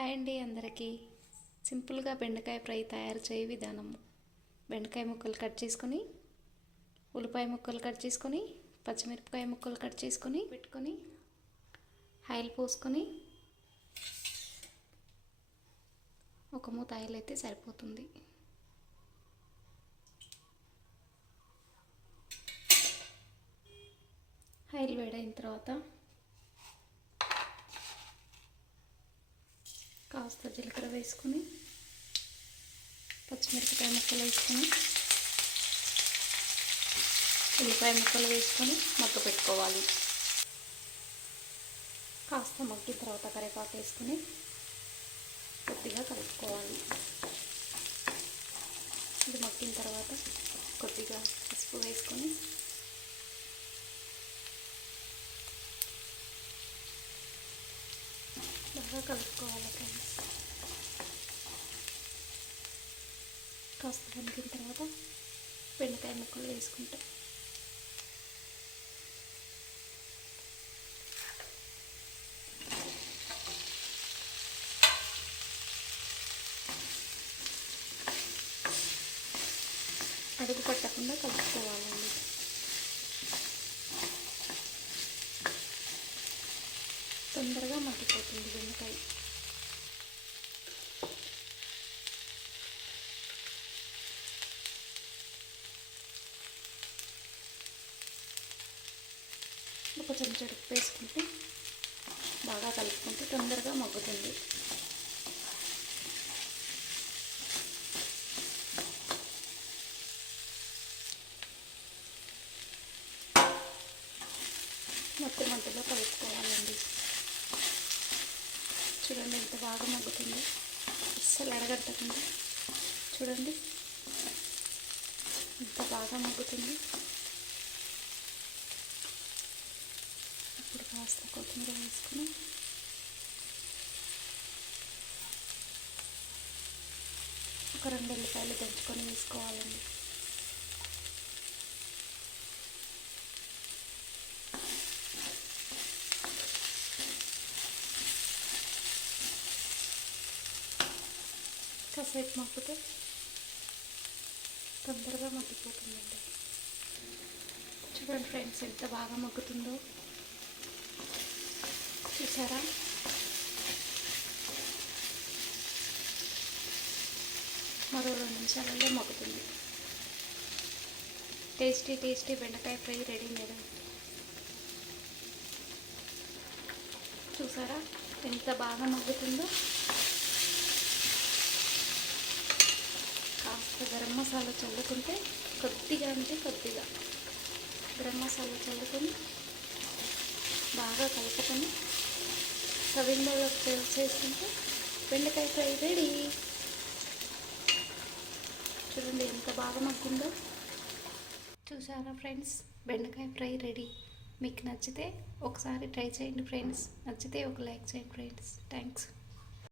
Hi అండి అందరికీ. సింపుల్గా బెండకాయ ఫ్రై తయారు చేయ విధానం బెండకాయ ముక్కలు కట్ చేసుకొని ఉల్లిపాయ ముక్కలు కట్ చేసుకొని పచ్చిమిరపకాయ ముక్కలు కట్ చేసుకొని పెట్టుకొని ఆయిల్ పోసుకొని ఒక మూత ఆయిల్ అయితే సరిపోతుంది. ఆయిల్ వేడైన తర్వాత కాస్త జీలకర్ర వేసుకొని పచ్చిమిరపకాయ ముక్కలు వేసుకొని ఉల్లిపాయ ముక్కలు వేసుకొని మగ్గ పెట్టుకోవాలి. కాస్త మగ్గిన తర్వాత కరివేపాకు వేసుకొని కొద్దిగా కలుపుకోవాలి. ఇది మగ్గిన తర్వాత కొద్దిగా పసుపు వేసుకొని బాగా కలుపుకోవాలి ఫ్రెండ్స్. కాస్త కలిగిన తర్వాత బెండకాయ ముక్కలు వేసుకుంటాం. అడుగు పట్టకుండా కలుపుకోవాలండి. తొందరగా మగ్గిపోతుంది బెండకాయ. ఒక చెంచా ఉప్పు వేసుకుంటే బాగా కలుపుకుంటే తొందరగా మగ్గుతుంది. మొత్తం మంటలో కలుపుకోవాలండి. చూడండి ఎంత బాగా మగ్గుతుంది. అస్సలు అడగట్టకుండా చూడండి. ఎంత బాగా మగ్గుతుంది. కాస్త కొత్తిమీర వేసుకుని ఒక రెండు ఉల్లిపాయలు దంచుకొని వేసుకోవాలండి కాసేపు మగ్గితే తొందరగా మగ్గిపోతుందండి చూడండి ఫ్రెండ్స్ ఎంత బాగా మగ్గుతుందో చూసారా? మరో రెండు నిమిషాలలో మగ్గుతుంది. టేస్టీ టేస్టీ బెండకాయ ఫ్రై రెడీ మేడం. చూసారా? ఎంత బాగా మగ్గుతుందో. కాస్త గరం మసాలా చల్లుకుంటే కొద్దిగా అంటే కొద్దిగా. గరం మసాలా చల్లుకొని బాగా కలుపుకొని సవింలో చేసుకుంటే బెండకాయ ఫ్రై రెడీ. చూడండి ఎంత బాగా మగ్గుందో. చూసారా ఫ్రెండ్స్? బెండకాయ ఫ్రై రెడీ. మీకు నచ్చితే ఒకసారి ట్రై చేయండి ఫ్రెండ్స్. నచ్చితే ఒక లైక్ చేయండి ఫ్రెండ్స్. థ్యాంక్స్